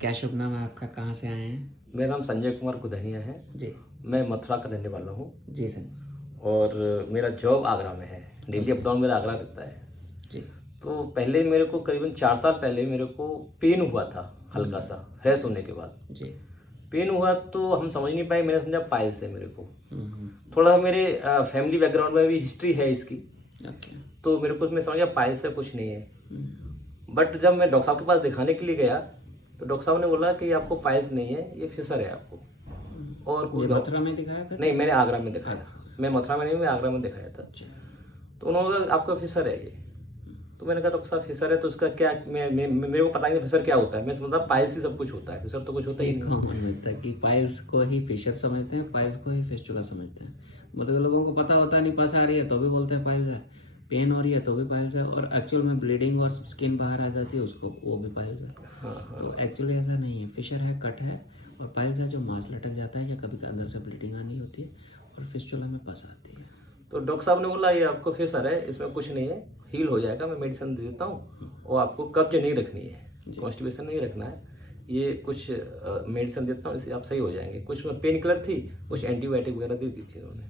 क्या शुभ नाम है आपका? कहाँ से आए हैं? मेरा नाम संजय कुमार गुदनिया है। जी। मैं मथुरा का रहने वाला हूँ जी सर। और मेरा जॉब आगरा में है। डेली अप डाउन मेरा आगरा रहता है। जी। तो पहले मेरे को करीबन 4 साल पहले मेरे को पेन हुआ था, हल्का सा फ्रेश होने के बाद जी। पेन हुआ। तो हम समझ नहीं पाए, मैंने समझा पाइल्स है मेरे को। हम्म। थोड़ा मेरे फैमिली बैकग्राउंड में भी हिस्ट्री है इसकी, ओके। तो मेरे को मैं समझा पाइल्स है, कुछ नहीं है। हम्म। बट जब मैं डॉक्टर साहब के पास दिखाने के लिए गया तो डॉक्टर साहब ने बोला कि आपको पाइल्स नहीं है, ये फिशर है आपको। और ये कोई मथुरा में दिखाया था? नहीं, मैंने आगरा में दिखाया। मैं मथुरा में नहीं, मैं आगरा में दिखाया था। अच्छा। तो उन्होंने बोला आपका फिशर है ये। तो मैंने कहा डॉक्टर साहब फिशर है तो उसका क्या, मेरे को पता नहीं फिशर क्या होता है। मैं समझता पाइल्स ही सब कुछ होता है, फिशर तो कुछ होता ही एक नहीं। कॉमन मिलता है कि पाइल्स को ही फिशर समझते हैं, पाइल्स को ही फिस्टुला समझते हैं। मतलब लोगों को पता होता है नहीं, पस आ रही है तो भी बोलते हैं पाइल्स है, पेन हो रही है तो भी पाइल्स है, और एक्चुअल में ब्लीडिंग और स्किन बाहर आ जाती है उसको, वो भी पाइल्स है। तो एक्चुअली ऐसा नहीं है, फिशर है, कट है, और पाइल्स है जो मांस लटक जाता है या कभी अंदर से ब्लीडिंग आनी होती है, और फिस्टुला में पस आती है। तो डॉक्टर साहब ने बोला ये आपको फिशर है, इसमें कुछ नहीं है, हील हो जाएगा, मैं मेडिसिन दे देता हूँ। और आपको कब्ज नहीं रखनी है, कॉन्स्टिपेशन नहीं रखना है, ये कुछ मेडिसिन देता हूँ, इससे आप सही हो जाएंगे। कुछ पेन किलर थी, कुछ एंटीबायोटिक वगैरह दे दी थी उन्होंने।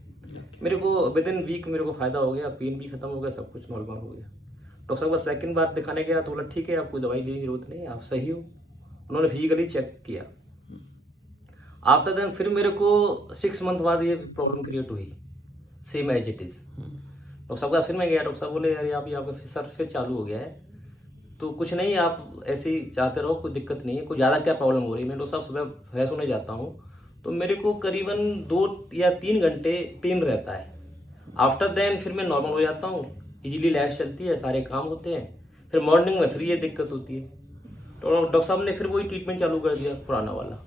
मेरे को विद इन वीक मेरे को फ़ायदा हो गया, पेन भी खत्म हो गया, सब कुछ नॉर्मल हो गया। डॉक्टर साहब बस सेकंड बार दिखाने गया तो बोला ठीक है, आपको दवाई लेने की जरूरत नहीं है, आप सही हो। उन्होंने फिजिकली चेक किया। आफ्टर देन फिर मेरे को 6 मंथ बाद ये प्रॉब्लम क्रिएट हुई, same as it is. Doctor साहब का फिर मैं गया, डॉक्टर साहब बोले यार आप ये आपका सर फिर चालू हो गया है, तो कुछ नहीं, आप ऐसे ही चाहते रहो, कोई दिक्कत नहीं है। कोई ज़्यादा क्या प्रॉब्लम हो रही है? मैं डॉक्टर साहब सुबह फ्रेश होने जाता हूँ तो मेरे को करीबन 2 या 3 घंटे पेन रहता है। आफ्टर देन फिर मैं नॉर्मल हो जाता हूँ, इजीली लाइफ चलती है, सारे काम होते हैं। फिर मॉर्निंग में फिर ये दिक्कत होती है। तो डॉक्टर साहब ने फिर वही ट्रीटमेंट चालू कर दिया, पुराना वाला।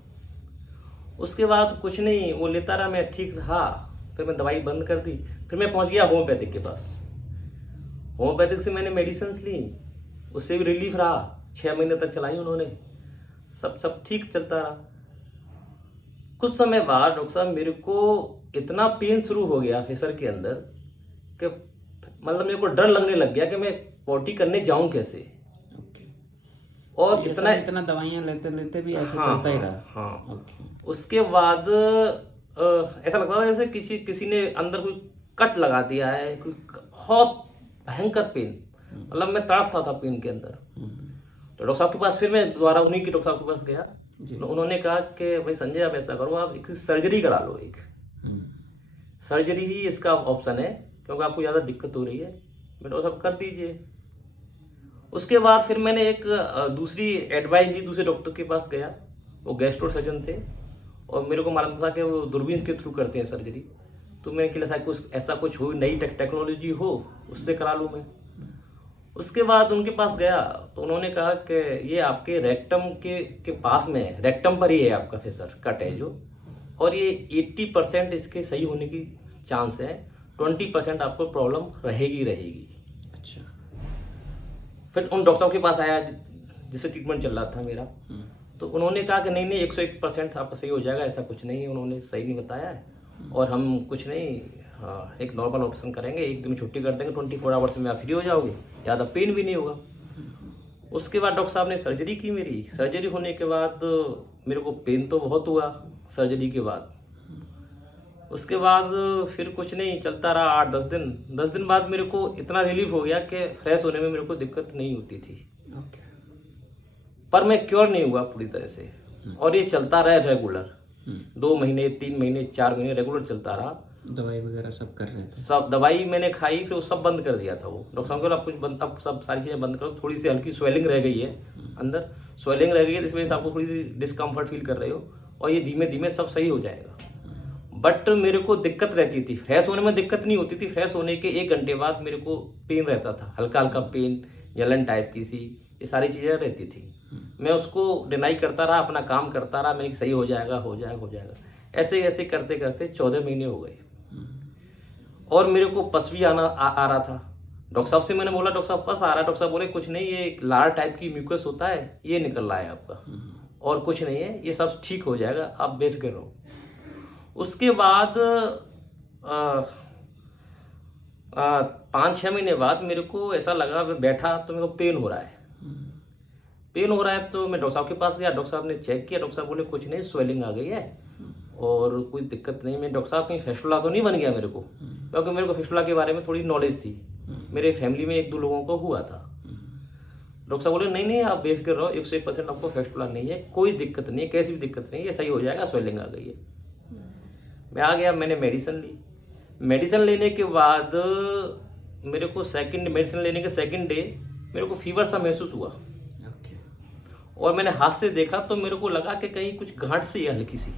उसके बाद कुछ नहीं, वो लेता रहा, मैं ठीक रहा। फिर मैं दवाई बंद कर दी। फिर मैं पहुंच गया होम्योपैथिक के पास। होम्योपैथिक से मैंने मेडिसिन ली, उससे भी रिलीफ रहा। 6 महीने तक चलाई उन्होंने, सब ठीक चलता रहा। कुछ समय बाद डॉक्टर साहब मेरे को इतना पेन शुरू हो गया फिशर के अंदर कि मतलब मेरे को डर लगने लग गया कि मैं पॉटी करने जाऊं कैसे। ओके। और इतना दवाइयाँ लेते लेते भी ऐसे चलता ही रहा? हाँ। ओके। उसके बाद ऐसा लगता था जैसे किसी ने अंदर कोई कट लगा दिया है, कोई बहुत भयंकर पेन। मतलब मैं तड़पता था पेन के अंदर। तो डॉक्टर साहब के पास फिर मैं दोबारा उन्हीं के डॉक्टर साहब के पास गया। उन्होंने कहा कि भाई संजय आप ऐसा करो, आप एक सर्जरी करा लो, एक सर्जरी ही इसका ऑप्शन है, क्योंकि आपको ज़्यादा दिक्कत हो रही है। मैं डॉक्टर साहब कर दीजिए। उसके बाद फिर मैंने एक दूसरी एडवाइस ली, दूसरे डॉक्टर के पास गया। वो गैस्ट्रो सर्जन थे और मेरे को मालूम था कि वो दूरबीन के थ्रू करते हैं सर्जरी। तो मैंने कि कुछ ऐसा कुछ हो, नई टेक्नोलॉजी हो, उससे करा लूँ मैं। उसके बाद उनके पास गया तो उन्होंने कहा कि ये आपके रेक्टम के पास में है, रेक्टम पर ही है आपका फिशर, कट है जो, और ये 80% इसके सही होने की चांस है, 20% आपको प्रॉब्लम रहेगी। अच्छा। फिर उन डॉक्टर साहब के पास आया जिससे ट्रीटमेंट चल रहा था मेरा। तो उन्होंने कहा कि नहीं 101% आपका सही हो जाएगा, ऐसा कुछ नहीं है। उन्होंने सही नहीं बताया है, और हम कुछ नहीं, हाँ, एक नॉर्मल ऑपरेशन करेंगे, एक दिन छुट्टी कर देंगे, 24 आवर्स में आप फ्री हो जाओगे, ज़्यादा पेन भी नहीं होगा। उसके बाद डॉक्टर साहब ने सर्जरी की मेरी। सर्जरी होने के बाद मेरे को पेन तो बहुत हुआ सर्जरी के बाद। उसके बाद फिर कुछ नहीं, चलता रहा 8-10 दिन। 10 दिन बाद मेरे को इतना रिलीफ हो गया कि फ्रेश होने में मेरे को दिक्कत नहीं होती थी। ओके। पर मैं क्योर नहीं हुआ पूरी तरह से, और ये चलता रहा रेगुलर। 2 महीने, 3 महीने, 4 महीने रेगुलर चलता रहा। दवाई वगैरह सब कर रहे थे? सब दवाई मैंने खाई, फिर वो सब बंद कर दिया था। वो डॉक्टर साहब बोला आप कुछ बंद, अब सब सारी चीज़ें बंद करो। थोड़ी सी हल्की स्वेलिंग रह गई है अंदर, स्वेलिंग रह गई है, इस वजह से आपको थोड़ी सी डिस्कम्फर्ट फील कर रहे हो, और ये धीमे धीमे सब सही हो जाएगा। बट मेरे को दिक्कत रहती थी, फ्रेश होने में दिक्कत नहीं होती थी। फ्रेश होने के 1 घंटे बाद मेरे को पेन रहता था, हल्का हल्का पेन, जलन टाइप की सी, ये सारी चीज़ें रहती थी। मैं उसको डिनाई करता रहा, अपना काम करता रहा, मैंने सही हो जाएगा, हो जाएगा, हो जाएगा। ऐसे ऐसे करते करते 14 महीने हो गए, और मेरे को पस भी आ रहा था। डॉक्टर साहब से मैंने बोला डॉक्टर साहब पस आ रहा है। डॉक्टर साहब बोले कुछ नहीं, ये एक लार टाइप की म्यूकस होता है, ये निकल रहा है आपका, और कुछ नहीं है, ये सब ठीक हो जाएगा, आप बेफिक्र रहो। उसके बाद 5-6 महीने बाद मेरे को ऐसा लगा, मैं बैठा तो मेरे को पेन हो रहा है। पेन हो रहा है तो मैं डॉक्टर साहब के पास गया, डॉक्टर साहब ने चेक किया, डॉक्टर साहब बोले कुछ नहीं, स्वेलिंग आ गई है और कोई दिक्कत नहीं। मैं डॉक्टर साहब कहीं फिस्टुला तो नहीं बन गया मेरे को, क्योंकि मेरे को फिस्टुला के बारे में थोड़ी नॉलेज थी, मेरे फैमिली में 1-2 लोगों को हुआ था। डॉक्टर साहब बोले नहीं आप बेफिक्र रहो, 101% आपको फिस्टुला नहीं है, कोई दिक्कत नहीं है, कैसी भी दिक्कत नहीं है, ये सही हो जाएगा, स्वेलिंग आ गई है। मैं आ गया, मैंने मेडिसिन ली। मेडिसिन लेने के बाद मेरे को मेडिसिन लेने के सेकंड डे मेरे को फीवर सा महसूस हुआ ओके। और मैंने हाथ से देखा तो मेरे को लगा कि कहीं कुछ गांठ सी है हल्की सी।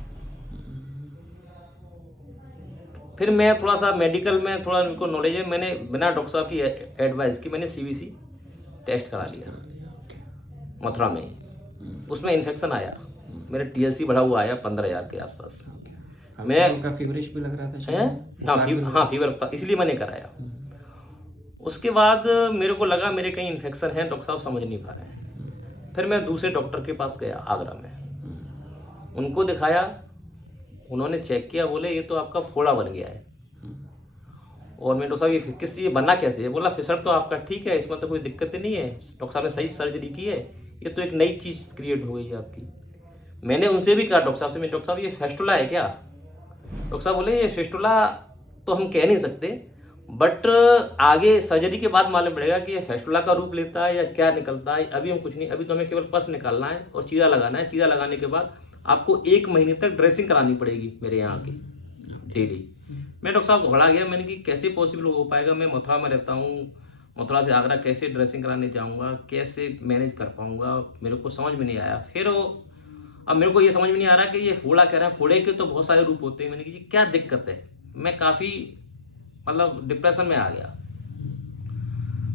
फिर मैं थोड़ा सा मेडिकल में थोड़ा मेरे को नॉलेज है, मैंने बिना डॉक्टर साहब की एडवाइस की मैंने CBC टेस्ट करा लिया मथुरा में। उसमें इन्फेक्शन आया, मेरा TSC बढ़ा हुआ आया 15,000 के आसपास। मैं उनका फीवरिश भी लग रहा था शायद। हाँ फीवर था, इसलिए मैंने कराया। उसके बाद मेरे को लगा मेरे कहीं इन्फेक्शन है, डॉक्टर साहब समझ नहीं पा रहे हैं। फिर मैं दूसरे डॉक्टर के पास गया आगरा में, उनको दिखाया, उन्होंने चेक किया, बोले ये तो आपका फोड़ा बन गया है। और मैं डॉक्टर साहब ये बना कैसे है? बोला फिसर तो आपका ठीक है, इसमें तो कोई दिक्कत नहीं है, डॉक्टर साहब ने सही सर्जरी की है, ये तो एक नई चीज़ क्रिएट हो गई है आपकी। मैंने उनसे भी कहा डॉक्टर साहब से, डॉक्टर साहब ये फिस्टुला है क्या? डॉक्टर साहब बोले ये फिस्टुला तो हम कह नहीं सकते, बट आगे सर्जरी के बाद मालूम पड़ेगा कि ये फिस्टुला का रूप लेता है या क्या निकलता है। अभी हम कुछ नहीं, अभी तो हमें केवल पस निकालना है और चीरा लगाना है। चीरा लगाने के बाद आपको 1 महीने तक ड्रेसिंग करानी पड़ेगी मेरे यहाँ की डेली। मैं डॉक्टर साहब घबरा गया, मैंने कि कैसे पॉसिबल हो पाएगा, मैं मथुरा में रहता हूँ, मथुरा से आगरा कैसे ड्रेसिंग कराने जाऊँगा, कैसे मैनेज कर पाऊँगा, मेरे को समझ में नहीं आया। फिर अब मेरे को ये समझ में नहीं आ रहा कि ये फोड़ा कह रहा है, फोड़े के तो बहुत सारे रूप होते हैं। मैंने कहा ये क्या दिक्कत है, मैं काफ़ी मतलब डिप्रेशन में आ गया।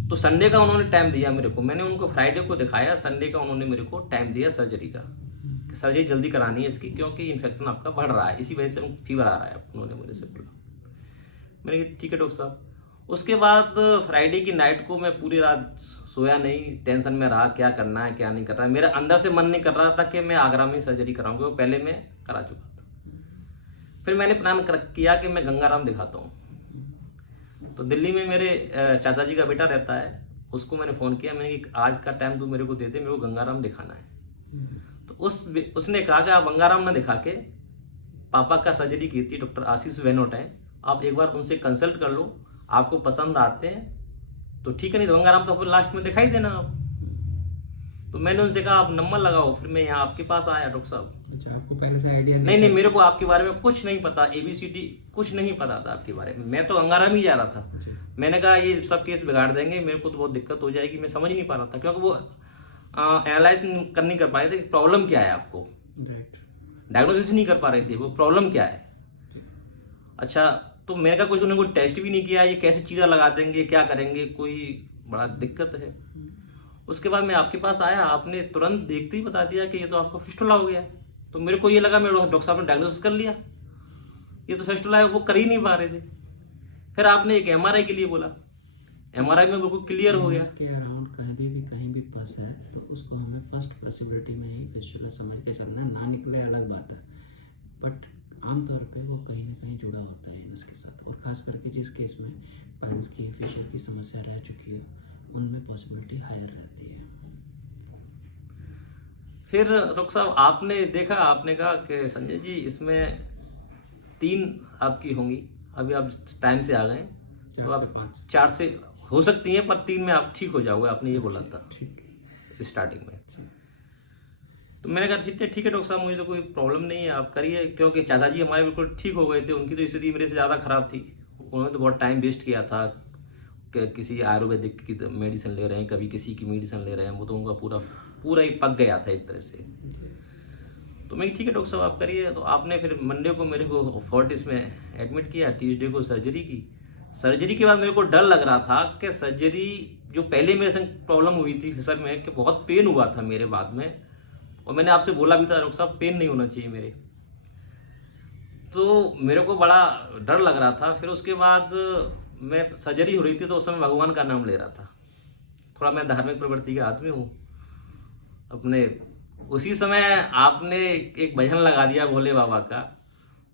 तो संडे का उन्होंने टाइम दिया मेरे को, मैंने उनको फ्राइडे को दिखाया, संडे का उन्होंने मेरे को टाइम दिया सर्जरी का, कि सर्जरी जल्दी करानी है इसकी, क्योंकि इन्फेक्शन आपका बढ़ रहा है, इसी वजह से फीवर आ रहा है, उन्होंने मुझे से बोला। मैंने कहा ठीक है डॉक्टर साहब। उसके बाद फ्राइडे की नाइट को मैं पूरी रात सोया नहीं, टेंशन में रहा, क्या करना है क्या नहीं करना है। मेरा अंदर से मन नहीं कर रहा था कि मैं आगरा में सर्जरी कराऊंगा, वो पहले मैं करा चुका था। फिर मैंने प्लान किया कि मैं गंगाराम दिखाता हूँ। तो दिल्ली में मेरे चाचा जी का बेटा रहता है, उसको मैंने फ़ोन किया, मैंने कि आज का टाइम तू मेरे को दे दे, मेरे को गंगाराम दिखाना है। तो उसने कहा कि आप गंगाराम ना दिखा के, पापा का सर्जरी की थी डॉक्टर आशीष वेनोट है, आप एक बार उनसे कंसल्ट कर लो, आपको पसंद आते हैं तो ठीक है, नहीं तो गंगाराम तो फिर लास्ट में दिखाई देना आप। तो मैंने उनसे कहा आप नंबर लगाओ, फिर मैं यहाँ आपके पास आया डॉक्टर साहब। अच्छा, आपको पहले से आइडिया नहीं, मेरे को आपके बारे में कुछ नहीं पता, ABCD कुछ नहीं पता था आपके बारे में, मैं तो गंगाराम ही जा रहा था। मैंने कहा ये सब केस बिगाड़ देंगे, मेरे को तो बहुत दिक्कत हो जाएगी, मैं समझ नहीं पा रहा था, क्योंकि वो एनालाइज कर नहीं कर पा रहे थे प्रॉब्लम क्या है आपको, डायग्नोसिस नहीं कर पा रहे थे वो प्रॉब्लम क्या है। अच्छा, तो मैंने कहा कुछ उन्होंने कोई टेस्ट भी नहीं किया, ये कैसे चीज़ा लगा देंगे, क्या करेंगे, कोई बड़ा दिक्कत है। उसके बाद मैं आपके पास आया, आपने तुरंत देखते ही बता दिया कि ये तो आपको फिस्टुला हो गया है। तो मेरे को ये लगा, मेरे डॉक्टर साहब ने डायग्नोसिस कर लिया, ये तो फिस्टुला है, वो कर ही नहीं पा रहे थे। फिर आपने एक MRI के लिए बोला, MRI में बिल्कुल क्लियर हो गया। इसके अराउंड कहीं भी पस है तो उसको हमें फर्स्ट पॉसिबिलिटी में ही फिस्टुला समझ के चलना, ना निकले अलग बात है, बट आमतौर पे वो कहीं ना कहीं जुड़ा होता है नस के साथ। और ख़ास करके जिस केस में पाइल्स की फिशर की समस्या रह चुकी है, उनमें पॉसिबिलिटी हायर रहती है। फिर डॉक्टर साहब आपने देखा, आपने कहा कि संजय जी इसमें 3 आपकी होंगी, अभी आप टाइम से आ गए, तो आप 4 से हो सकती हैं, पर 3 में आप ठीक हो जाओगे, आपने ये बोला था स्टार्टिंग में। तो मैंने कहा ठीक है डॉक्टर साहब, मुझे तो कोई प्रॉब्लम नहीं है, आप करिए, क्योंकि चाचा जी हमारे बिल्कुल ठीक हो गए थे, उनकी तो स्थिति मेरे से ज़्यादा ख़राब थी, उन्होंने तो बहुत टाइम वेस्ट किया था कि किसी आयुर्वेदिक की मेडिसिन ले रहे हैं, कभी किसी की मेडिसिन ले रहे हैं, वो तो उनका पूरा ही पक गया था एक तरह से। तो मैं ठीक है डॉक्टर साहब आप करिए। तो आपने फिर मंडे को मेरे को फोर्टिस में एडमिट किया, ट्यूसडे को सर्जरी की। सर्जरी के बाद मेरे को डर लग रहा था कि सर्जरी जो पहले मेरे संग प्रॉब्लम हुई थी फिसर में, कि बहुत पेन हुआ था मेरे बाद में, और मैंने आपसे बोला भी था डॉक्टर साहब पेन नहीं होना चाहिए मेरे, तो मेरे को बड़ा डर लग रहा था। फिर उसके बाद मैं सर्जरी हो रही थी तो उस समय भगवान का नाम ले रहा था, थोड़ा मैं धार्मिक प्रवृत्ति का आदमी हूँ अपने। उसी समय आपने एक भजन लगा दिया भोले बाबा का,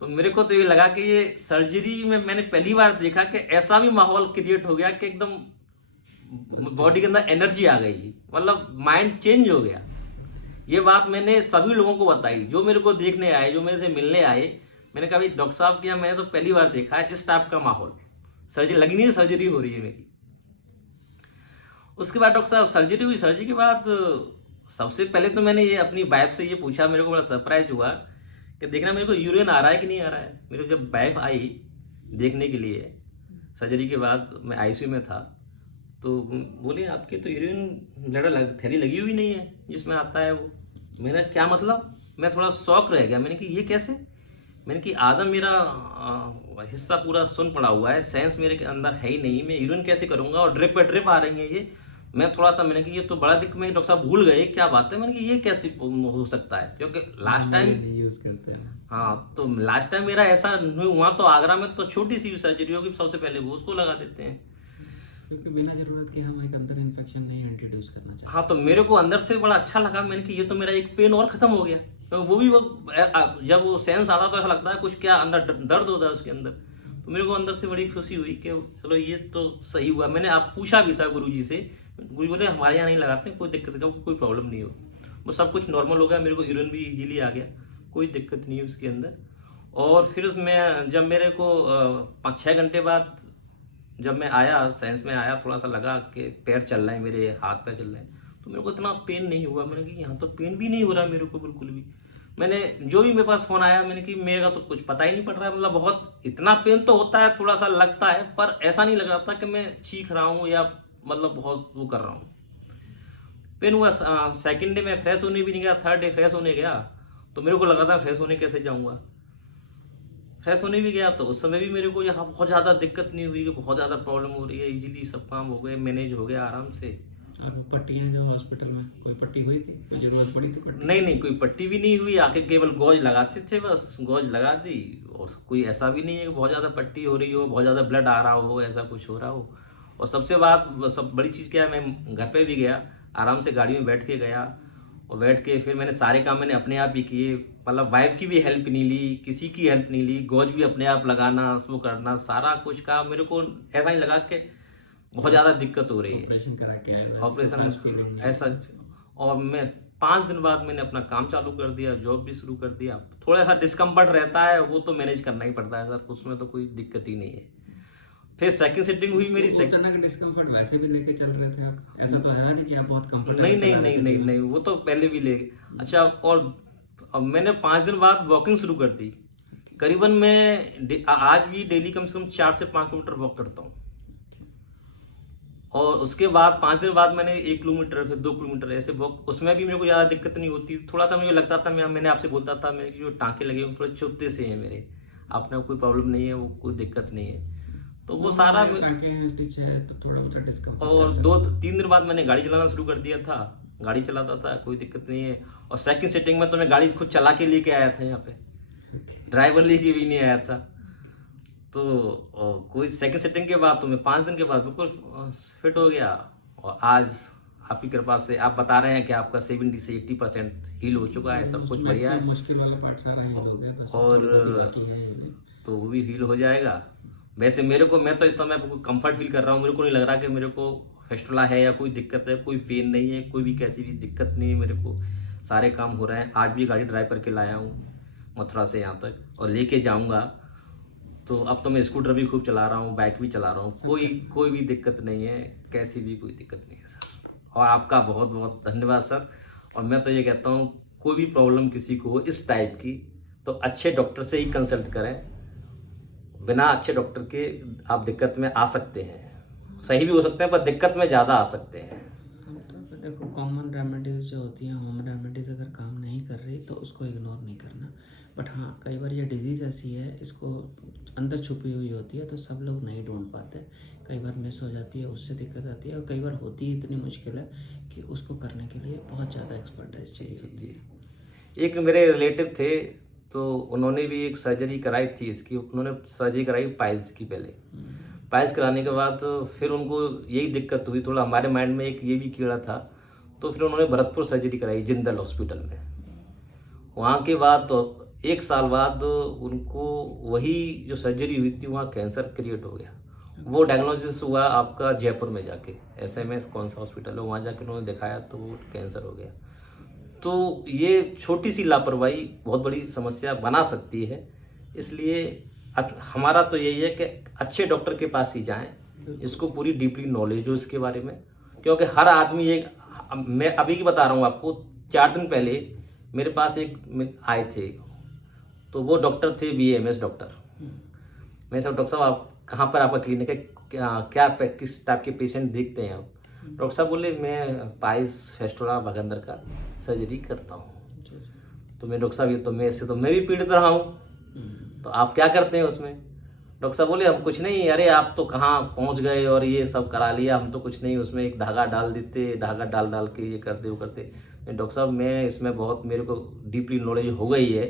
तो मेरे को तो ये लगा कि ये सर्जरी में मैंने पहली बार देखा कि ऐसा भी माहौल क्रिएट हो गया कि एकदम बॉडी के अंदर एनर्जी आ गई, मतलब माइंड चेंज हो गया। ये बात मैंने सभी लोगों को बताई, जो मेरे को देखने आए, जो मेरे से मिलने आए। मैंने कहा भाई डॉक्टर साहब के यहाँ मैंने तो पहली बार देखा है इस टाइप का माहौल, सर्जरी लगी नहीं, सर्जरी हो रही है मेरी। उसके बाद डॉक्टर साहब सर्जरी हुई, सर्जरी के बाद सबसे पहले तो मैंने ये अपनी वाइफ से ये पूछा, मेरे को बड़ा सरप्राइज हुआ कि देखना मेरे को यूरिन आ रहा है कि नहीं आ रहा है। मेरे को जब वाइफ आई देखने के लिए सर्जरी के बाद, मैं आईसीयू में था, तो बोले आपके तो यूरिन ब्लैडर थैली लगी हुई नहीं है जिसमें आता है वो। मेरा क्या मतलब, मैं थोड़ा शॉक रह गया। मैंने कि ये कैसे, मैंने कि आधा मेरा हिस्सा पूरा सुन पड़ा हुआ है, सेंस मेरे के अंदर है ही नहीं, मैं यूरिन कैसे करूंगा, और ड्रिप पे ड्रिप आ रही है ये। मैं थोड़ा सा, मैंने कि ये तो बड़ा दिक्कत, मैं डॉक्टर साहब भूल गए क्या बात है। मैंने कि ये कैसे हो सकता है, क्योंकि लास्ट टाइम यूज करते हैं। हाँ, तो लास्ट टाइम मेरा ऐसा नहीं हुआ, तो आगरा में तो छोटी सी सर्जरी होगी, सबसे पहले वो उसको लगा देते हैं, क्योंकि बिना जरूरत के हम एक अंदर इन्फेक्शन नहीं इंट्रोड्यूस करना चाहते। हाँ। तो मेरे को अंदर से बड़ा अच्छा लगा। मैंने कि ये तो मेरा एक पेन और खत्म हो गया। तो वो भी जब वो सेंस आता तो ऐसा लगता है कुछ क्या अंदर दर्द होता है उसके अंदर। तो मेरे को अंदर से बड़ी खुशी हुई कि चलो ये तो सही हुआ। मैंने आप पूछा भी था गुरुजी से, गुरु बोले हमारे यहाँ नहीं लगाते, कोई दिक्कत का कोई प्रॉब्लम नहीं हो, वो सब कुछ नॉर्मल हो गया। मेरे को यूरिन भी इजीली आ गया, कोई दिक्कत नहीं है उसके अंदर। और फिर उसमें जब मेरे को 5-6 घंटे बाद जब मैं आया, साइंस में आया, थोड़ा सा लगा कि पैर चल रहे हैं, मेरे हाथ पैर चल रहे हैं, तो मेरे को इतना पेन नहीं हुआ। मैंने कि यहाँ तो पेन भी नहीं हो रहा मेरे को बिल्कुल भी। मैंने जो भी मेरे पास फोन आया, मैंने कि मेरा तो कुछ पता ही नहीं पड़ रहा है, मतलब बहुत इतना पेन तो होता है, थोड़ा सा लगता है, पर ऐसा नहीं लग रहा था कि मैं चीख रहा हूँ या मतलब बहुत वो कर रहा हूँ। पेन हुआ। सेकेंड डे में फ्रेश होने भी नहीं गया, थर्ड डे फ्रेश होने गया, तो मेरे को लगा था फ्रेश होने कैसे जाऊँगा। फ्रेश होने भी गया तो उस समय भी मेरे को यहाँ बहुत ज़्यादा दिक्कत नहीं हुई कि बहुत ज़्यादा प्रॉब्लम हो रही है, इजीली सब काम हो गए, मैनेज हो गया आराम से। और वो पट्टियाँ जो हॉस्पिटल में, कोई पट्टी हुई थी, कोई जरूरत पड़ी थी पट्टी? नहीं, कोई पट्टी भी नहीं हुई, आके केवल गौज लगाते थे, बस गौज लगा दी। और कोई ऐसा भी नहीं है कि बहुत ज़्यादा पट्टी हो रही हो, बहुत ज़्यादा ब्लड आ रहा हो, ऐसा कुछ हो रहा हो। और सबसे सब बड़ी चीज़ क्या है, मैं घर पे भी गया, आराम से गाड़ी में बैठ के गया, और बैठ के फिर मैंने सारे काम मैंने अपने आप ही किए, मतलब वाइफ की भी हेल्प नहीं ली, किसी की हेल्प नहीं ली, गौज भी अपने आप लगाना, वो करना, सारा कुछ काम। मेरे को ऐसा नहीं लगा कि बहुत ज़्यादा दिक्कत हो रही है। ऑपरेशन करा के आए, ऑपरेशन ऐसा। और मैं 5 दिन बाद मैंने अपना काम चालू कर दिया, जॉब भी शुरू कर दिया। थोड़ा सा डिस्कम्फर्ट रहता है, वो तो मैनेज करना ही पड़ता है सर, उसमें तो कोई दिक्कत ही नहीं है। फिर सेकंड सिटिंग हुई मेरी। उतना का डिस्कम्फर्ट वैसे भी लेके चल रहे थे आप, ऐसा तो है नहीं कि आप बहुत कंफर्टेबल? नहीं, वो तो पहले भी ले। अच्छा, और अब मैंने 5 दिन बाद वॉकिंग शुरू कर दी। करीबन मैं आज भी डेली कम से कम 4 से 5 किलोमीटर वॉक करता हूँ। और उसके बाद 5 दिन बाद मैंने 1 किलोमीटर, फिर 2 किलोमीटर ऐसे वॉक, उसमें भी मेरे को ज़्यादा दिक्कत नहीं होती। थोड़ा सा मुझे लगता था, मैंने आपसे बोलता था, मेरे जो टाँके लगे हुए थोड़े चुभते से हैं मेरे, आपने कोई प्रॉब्लम नहीं है, वो कोई दिक्कत नहीं है। तो वो सारा स्टिच है तो थोड़ा बहुत डिस्कम्फर्ट। और 2-3 दिन बाद मैंने गाड़ी चलाना शुरू कर दिया था, गाड़ी चलाता था, कोई दिक्कत नहीं है। और सेकंड सिटिंग में तो मैं गाड़ी खुद चला के लेके आया था यहाँ पे, ड्राइवर लेके भी नहीं आया था। तो कोई सेकंड सिटिंग के बाद तो मैं 5 दिन के बाद बिल्कुल फिट हो गया। और आज आपकी कृपा से आप बता रहे हैं कि आपका 70 से 80% हील हो चुका है, सब कुछ बढ़िया है। मुश्किल वाला पार्ट सारा हील हो गया, बस और बाकी है। तो वो भी हील हो जाएगा। वैसे मेरे को, मैं तो इस समय कंफर्ट फील कर रहा हूँ, मेरे को नहीं लग रहा कि मेरे को फिस्टुला है या कोई दिक्कत है, कोई पेन नहीं है, कोई भी कैसी भी दिक्कत नहीं है मेरे को। सारे काम हो रहे हैं। आज भी गाड़ी ड्राइव करके लाया हूँ मथुरा से यहाँ तक, और लेके जाऊँगा। तो अब तो मैं स्कूटर भी खूब चला रहा हूँ, बाइक भी चला रहा हूँ, कोई भी दिक्कत नहीं है, कैसी भी कोई दिक्कत नहीं है सर। और आपका बहुत बहुत धन्यवाद सर। और मैं तो ये कहता हूँ, कोई भी प्रॉब्लम किसी को हो इस टाइप की, तो अच्छे डॉक्टर से ही कंसल्ट करें। बिना अच्छे डॉक्टर के आप दिक्कत में आ सकते हैं, सही भी हो सकते हैं, पर दिक्कत में ज़्यादा आ सकते हैं। तो देखो, कॉमन रेमेडीज जो होती हैं, होम रेमेडीज अगर काम नहीं कर रही तो उसको इग्नोर नहीं करना। बट हाँ, कई बार ये डिजीज़ ऐसी है, इसको अंदर छुपी हुई होती है, तो सब लोग नहीं ढूंढ पाते। कई बार मिस हो जाती है, उससे दिक्कत आती है, और कई बार होती ही इतनी मुश्किल है कि उसको करने के लिए बहुत ज़्यादा एक्सपर्टाइज चाहिए होती है। एक मेरे रिलेटिव थे, तो उन्होंने भी एक सर्जरी कराई थी इसकी। उन्होंने सर्जरी कराई पाइल्स की पहले। पाइल्स कराने के बाद फिर उनको यही दिक्कत हुई, थोड़ा हमारे माइंड में एक ये भी कीड़ा था। तो फिर उन्होंने भरतपुर सर्जरी कराई जिंदल हॉस्पिटल में। वहाँ के बाद तो 1 साल बाद उनको वही जो सर्जरी हुई थी, वहाँ कैंसर क्रिएट हो गया। वो डायग्नोसिस हुआ आपका जयपुर में जाके, SMS कौन सा हॉस्पिटल है, वहाँ जाके उन्होंने दिखाया तो वो कैंसर हो गया। तो ये छोटी सी लापरवाही बहुत बड़ी समस्या बना सकती है। इसलिए हमारा तो यही है कि अच्छे डॉक्टर के पास ही जाएं, इसको पूरी डीपली नॉलेज हो इसके बारे में। क्योंकि हर आदमी एक, मैं अभी की बता रहा हूँ आपको, 4 दिन पहले मेरे पास एक आए थे, तो वो डॉक्टर थे BAMS डॉक्टर। मैं सब डॉक्टर साहब आप कहाँ पर आपका क्लिनिक है, क्या किस टाइप के पेशेंट देखते हैं आप? डॉक्टर साहब बोले मैं पाइल्स फेस्टुला भगंदर का सर्जरी करता हूँ। तो मैं डॉक्टर साहब ये तो मैं भी पीड़ित रहा हूँ, तो आप क्या करते हैं उसमें? डॉक्टर साहब बोले हम कुछ नहीं, अरे आप तो कहाँ पहुँच गए और ये सब करा लिया, हम तो कुछ नहीं, उसमें एक धागा डाल देते, धागा डाल के ये करते वो करते। डॉक्टर साहब मैं इसमें बहुत, मेरे को डीपली नॉलेज हो गई है,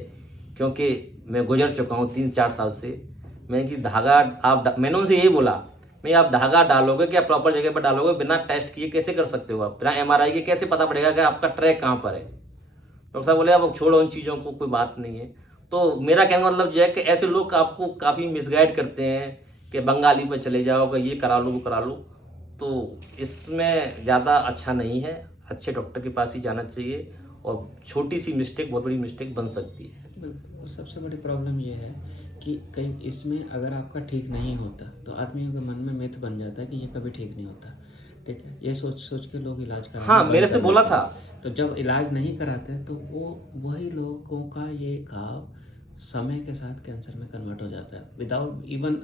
क्योंकि मैं गुजर चुका हूँ 3-4 साल से। मैं कि धागा आप, मैंने उनसे यही बोला, मैं आप धागा डालोगे क्या प्रॉपर जगह पर डालोगे, बिना टेस्ट किए कैसे कर सकते हो आप? बिना MRI के कैसे पता पड़ेगा कि आपका ट्रैक कहाँ पर है? डॉक्टर साहब बोले अब छोड़ो उन चीज़ों को, कोई बात नहीं है। तो मेरा कहने का मतलब यह है कि ऐसे लोग आपको काफ़ी मिसगाइड करते हैं कि बंगाली पर चले जाओ, कि ये करा लो वो करा लो, तो इसमें ज़्यादा अच्छा नहीं है। अच्छे डॉक्टर के पास ही जाना चाहिए, और छोटी सी मिस्टेक बहुत बड़ी मिस्टेक बन सकती है। और सबसे बड़ी प्रॉब्लम ये है कि कहीं इसमें अगर आपका ठीक नहीं होता तो आदमियों के मन में मिथ बन जाता है कि ये कभी ठीक नहीं होता। ठीक है, ये सोच के लोग इलाज कराते। हाँ, मेरे से बोला था। तो जब इलाज नहीं कराते तो वही लोगों का ये घाव समय के साथ कैंसर में कन्वर्ट हो जाता है, विदाउट इवन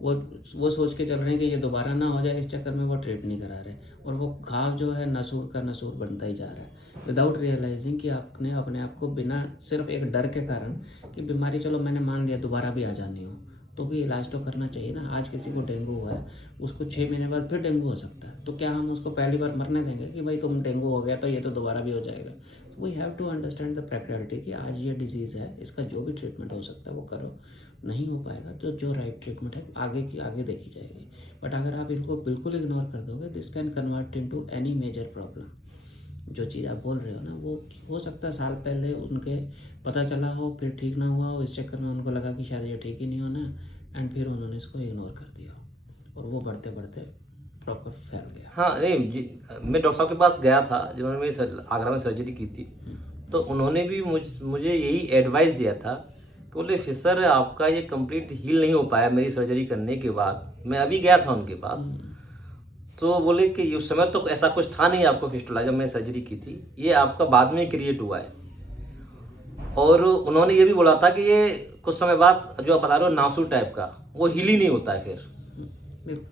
वो सोच के चल रहे हैं कि ये दोबारा ना हो जाए, इस चक्कर में वो ट्रीट नहीं करा रहे, और वो घाव जो है नसूर का नसूर बनता ही जा रहा है, विदाउट रियलाइजिंग कि आपने अपने आप को बिना सिर्फ एक डर के कारण कि बीमारी चलो मैंने मान लिया दोबारा भी आ जानी हो, तो भी इलाज तो करना चाहिए ना। आज किसी को डेंगू हुआ है, उसको 6 महीने बाद फिर डेंगू हो सकता है, तो क्या हम उसको पहली बार मरने देंगे कि भाई तुम डेंगू हो गया तो ये तो दोबारा भी हो जाएगा? We have to understand the practicality कि आज ये डिजीज़ है, इसका जो भी ट्रीटमेंट हो सकता है वो करो, नहीं हो पाएगा तो जो राइट ट्रीटमेंट है आगे देखी जाएगी। बट अगर आप इनको बिल्कुल इग्नोर कर दोगे, this can convert into any major problem. जो चीज़ आप बोल रहे हो ना, वो हो सकता है साल पहले उनके पता चला हो, फिर ठीक ना हुआ हो, इस चक्कर में उनको लगा कि शायद ये ठीक ही नहीं होना, एंड फिर उन्होंने इसको इग्नोर कर दिया और वो बढ़ते बढ़ते प्रॉपर फैल गया। हाँ नहीं मैं डॉक्टर साहब के पास गया था जिन्होंने मेरी आगरा में सर्जरी की थी, तो उन्होंने भी मुझे यही एडवाइस दिया था कि बोले फिसर आपका ये कंप्लीट हील नहीं हो पाया मेरी सर्जरी करने के बाद। मैं अभी गया था उनके पास, तो बोले कि उस समय तो ऐसा कुछ था नहीं आपको फिस्टुला, जब मैं सर्जरी की थी, ये आपका बाद में क्रिएट हुआ है। और उन्होंने ये भी बोला था कि ये कुछ समय बाद जो आप बता रहे हो नासू टाइप का, वो हील ही नहीं होता है फिर।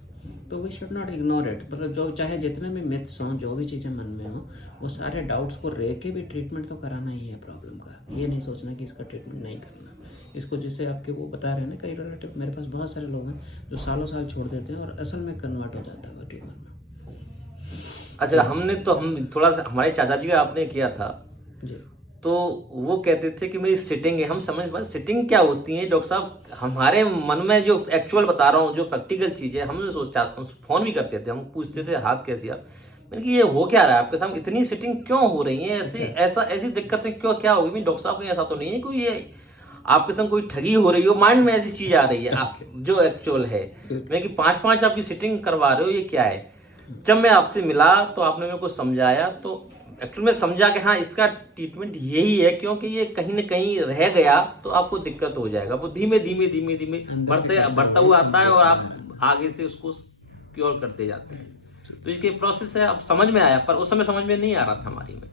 तो we should not ignore it. मतलब जो चाहे जितने भी मिथ्स हों, जो भी चीज़ें मन में हों, वो सारे डाउट्स को रह के भी ट्रीटमेंट तो कराना ही है प्रॉब्लम का। ये नहीं सोचना कि इसका ट्रीटमेंट नहीं करना। इसको जिससे आपके वो बता रहे हैं ना, कई रिलेटिव, मेरे पास बहुत सारे लोग हैं जो सालों साल छोड़ देते हैं और असल में कन्वर्ट हो जाता है ट्यूमर में। अच्छा, हम थोड़ा सा हमारे चाचा जी का आपने किया था जी, तो वो कहते थे कि मेरी सिटिंग है। हम समझ पाए सिटिंग क्या होती है डॉक्टर साहब? हमारे मन में जो एक्चुअल बता रहा हूँ, जो प्रैक्टिकल चीज़ है, हम सोचा, फ़ोन भी करते थे, हम पूछते थे हाथ कैसी आप, मैंने कि ये हो क्या रहा है आपके साथ, इतनी सिटिंग क्यों हो रही है, ऐसी दिक्कतें क्यों, क्या होगी? मैं डॉक्टर साहब को ऐसा तो नहीं है कोई ये आपके संग कोई ठगी हो रही हो, माइंड में ऐसी चीज़ आ रही है आप जो एक्चुअल है। मैं कि 5-5 आपकी सिटिंग करवा रहे हो, ये क्या है? जब मैं आपसे मिला तो आपने मेरे को समझाया, तो एक्चुअल में समझा कि हाँ इसका ट्रीटमेंट यही है, क्योंकि ये कहीं ना कहीं रह गया तो आपको दिक्कत हो जाएगा। वो धीमे धीमे बढ़ता हुआ आता है और आप आगे से उसको क्योर करते जाते हैं। तो इसके प्रोसेस है, अब समझ में आया, पर उस समय समझ में नहीं आ रहा था हमारी में।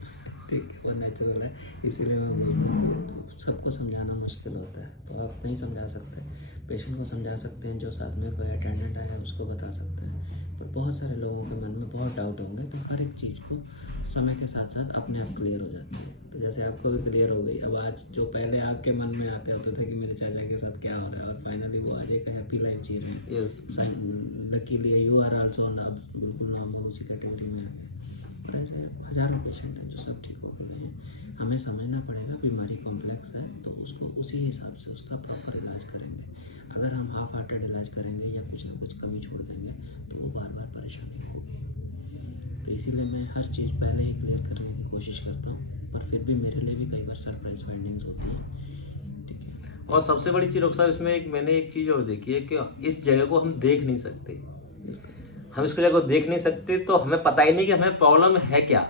ठीक है, वो नेचुरल है, इसीलिए मैं बोलता हूँ सबको समझाना मुश्किल होता है। तो आप नहीं समझा सकते, पेशेंट को समझा सकते हैं, जो साथ में कोई अटेंडेंट आया उसको बता सकते हैं, पर बहुत सारे लोगों के मन में बहुत डाउट होंगे। तो हर एक चीज़ को समय के साथ साथ अपने आप क्लियर हो जाती है। तो जैसे आपको भी क्लियर हो गई, अब आज जो पहले आपके मन में आते होते थे कि मेरे चाचा के साथ क्या हो रहा है, और फाइनली वो आज एक हैप्पी लाइफ जी रहे हैं। Yes, luckily you are also बिल्कुल नॉर्मल उसी कैटेगरी में आ गए। और ऐसे हज़ारों पेशेंट हैं जो सब ठीक हो गए हैं। हमें समझना पड़ेगा बीमारी कॉम्प्लेक्स है, तो उसको उसी हिसाब से उसका प्रॉपर इलाज करेंगे। अगर हम हाफ हार्टेड इलाज करेंगे या कुछ ना कुछ कमी छोड़ देंगे तो वो बार बार परेशानी होगी। तो इसीलिए मैं हर चीज़ पहले ही क्लियर करने की कोशिश करता हूँ, पर फिर भी मेरे लिए भी कई बार सरप्राइज फाइंडिंग्स होती हैं। ठीक है, और सबसे बड़ी चीज़ डॉक्टर साहब इसमें मैंने एक चीज़ और देखी है कि इस जगह को हम देख नहीं सकते। हम इसको जगह को देख नहीं सकते तो हमें पता ही नहीं कि हमें प्रॉब्लम है क्या।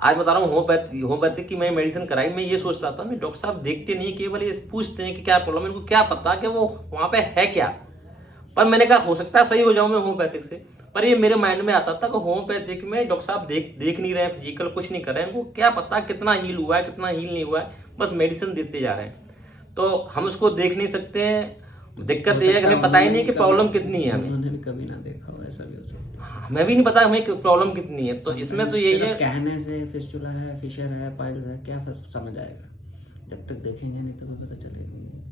आज बता रहा हूँ होम्योपैथिक की मैं मेडिसिन कराई, मैं ये सोचता था मैं डॉक्टर साहब देखते नहीं, केवल ये पूछते हैं कि क्या प्रॉब्लम है, इनको क्या पता कि वो वहाँ पे है क्या। पर मैंने कहा हो सकता है सही हो जाऊँ मैं होम्योपैथिक से। पर ये मेरे माइंड में आता था कि होम्योपैथिक में डॉक्टर साहब देख नहीं रहे हैं, फिजिकल कुछ नहीं कर रहे हैं, इनको क्या पता कितना हील हुआ है कितना हील नहीं हुआ है, बस मेडिसिन देते जा रहे हैं। तो हम उसको देख नहीं सकते हैं। दिक्कत ये है कि हमें पता ही नहीं कि प्रॉब्लम कितनी है। हमें उन्होंने भी कभी ना देखा हो, ऐसा भी हो सकता है। हमें भी नहीं पता हमें प्रॉब्लम कितनी है। तो इसमें तो यही है, सिर्फ कहने से फिस्टुला है, फिशर है, पाइल्स है, क्या समझ आएगा जब तक देखेंगे नहीं तो पता चलेगा नहीं।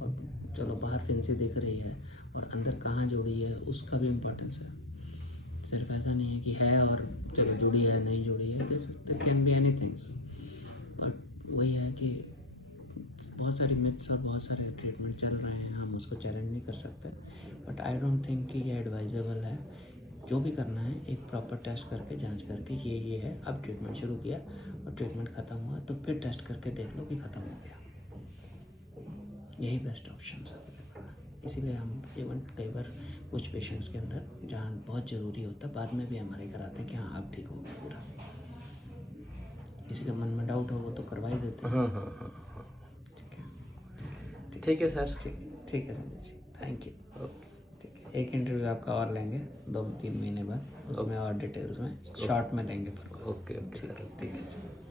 और चलो बाहर फिंसी दिख रही है और अंदर कहाँ जुड़ी है उसका भी इम्पोर्टेंस है। सिर्फ ऐसा नहीं है कि है और चलो जुड़ी है नहीं जुड़ी है, there can be any things. But वही है कि बहुत सारी मिथ्स और बहुत सारे ट्रीटमेंट चल रहे हैं, हम उसको चैलेंज नहीं कर सकते। बट आई डोंट थिंक कि ये एडवाइजेबल है। जो भी करना है एक प्रॉपर टेस्ट करके जांच करके ये है, अब ट्रीटमेंट शुरू किया और ट्रीटमेंट ख़त्म हुआ तो फिर टेस्ट करके देख लो कि ख़त्म हो गया। यही बेस्ट ऑप्शन अवेलेबल है। इसीलिए हम इवन कई बार कुछ पेशेंट्स के अंदर जहाँ बहुत ज़रूरी होता है बाद में भी हमारे कराते हैं कि हाँ आप ठीक हो गए पूरा। किसी के मन में डाउट हो वो तो करवा ही देते हैं। हाँ। ठीक है सर। ठीक है Sanjay ji, thank you. Okay ठीक है, एक इंटरव्यू आपका और लेंगे 2-3 महीने बाद, उसमें और डिटेल्स में शॉर्ट में लेंगे। ओके सर, ठीक है सर।